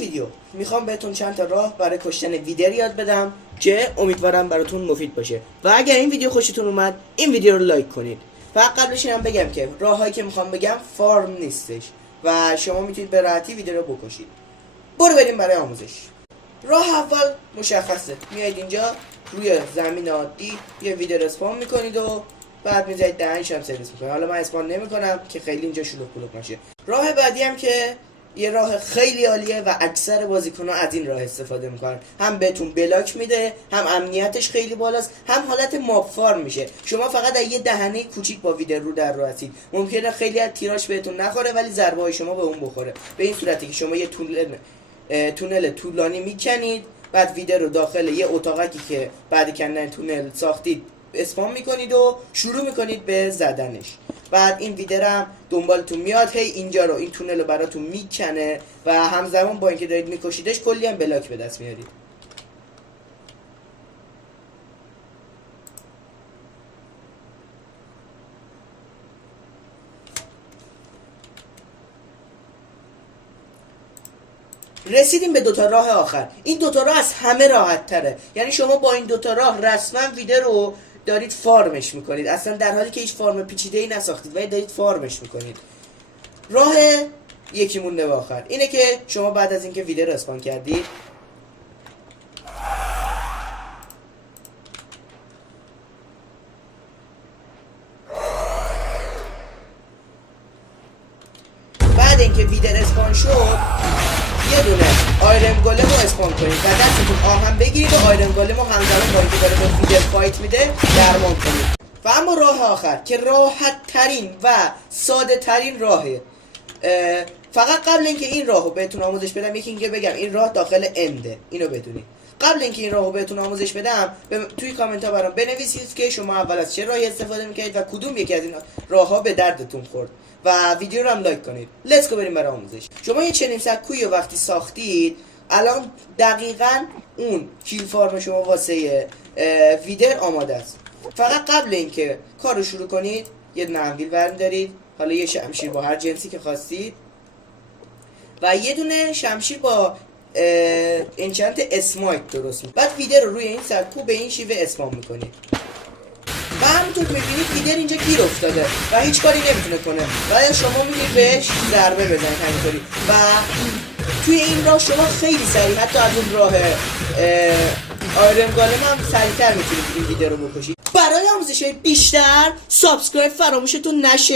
ویدیو میخوام بهتون چند تا راه برای کشتن ویدر یاد بدم که امیدوارم براتون مفید باشه. و اگر این ویدیو خوشتون اومد این ویدیو رو لایک کنید. فقط قبلش اینم بگم که راههایی که میخوام بگم فارم نیستش و شما میتونید به راحتی ویدیو رو بکشید. برو بریم برای آموزش. راه اول مشخصه، میایید اینجا روی زمین عادی یه ویدر اسپان میکنید و بعد میذارید دهنش هم سرویس میکنید. حالا من اسپان نمیکنم که خیلی اینجا شلوغ پلوغ نشه. راه بعدی هم که یه راه خیلی عالیه و اکثر بازیکن‌ها از این راه استفاده میکنن. هم بهتون بلاک میده، هم امنیتش خیلی بالاست، هم حالت ماب فارم میشه. شما فقط از یه دهنه کوچیک با ویدر رو در راه هستید. ممکنه خیلی از تیراش بهتون نخوره ولی ضربه های شما به اون بخوره. به این صورتی که شما یه تونل طولانی میکنید، بعد ویدر رو داخل یه اتاقکی که بعد کندن تونل ساختید اسپام میکنید و شروع میکنید به زدنش. بعد این ویدر هم دنبالتون میاد، هی اینجا رو این تونل رو براتون میکنه و همزمان با اینکه دارید میکشیدش کلی هم بلاک به دست میارید. رسیدیم به دوتا راه آخر. این دوتا راه از همه راحت تره، یعنی شما با این دوتا راه رسما ویدر رو دارید فارمش میکنید، اصلا در حالی که هیچ فارم پیچیده ای نساختید ولی دارید فارمش میکنید. راه یکی مونده به آخر اینه که شما بعد از اینکه ویدر اسپان کردید بعد اینکه ویدر اسپان شد یه دونه آیرن گولم رو اسپان کنید و دستتون آهن بگیرید و آیرن گولم رو همزمان با اینکه داره به ویدر فایت میده درمان کنید. و اما راه آخر که راحت ترین و ساده ترین راهه، فقط قبل اینکه این راهو بهتون آموزش بدم یکی اینکه بگم این راه داخل انده، اینو بدونید. قبل اینکه این راهو بهتون آموزش بدم توی کامنت ها برام بنویسید که شما اول از چه راهی استفاده میکنید و کدوم یکی از این راهها به دردتون خورد و ویدیو رو هم لایک کنید. لیتس گو بریم برای آموزش. شما یه چنین سکویی رو وقتی ساختید الان دقیقاً اون کیل فارم شما واسه ویدر آماده است. فقط قبل اینکه کار رو شروع کنید یه دونه انویل برمی‌دارید، حالا یه شمشیر با هر جنسی که خواستید و یه دونه شمشیر با انچنت اسمایت درست می‌کنید. بعد ویدر رو روی این سکو به این شیوه اسپام می‌کنید و همونطور که می‌بینید ویدر اینجا گیر افتاده و هیچ کاری نمیتونه کنه و شما می‌تونید بهش ضربه بزنید همینطوری. و توی این راه شما خیلی سریع حتی از اون راه آیرن گولم هم سریعتر میتونید این ویدیو رو بکشید. برای آموزش بیشتر سابسکرایب فراموشتون نشه.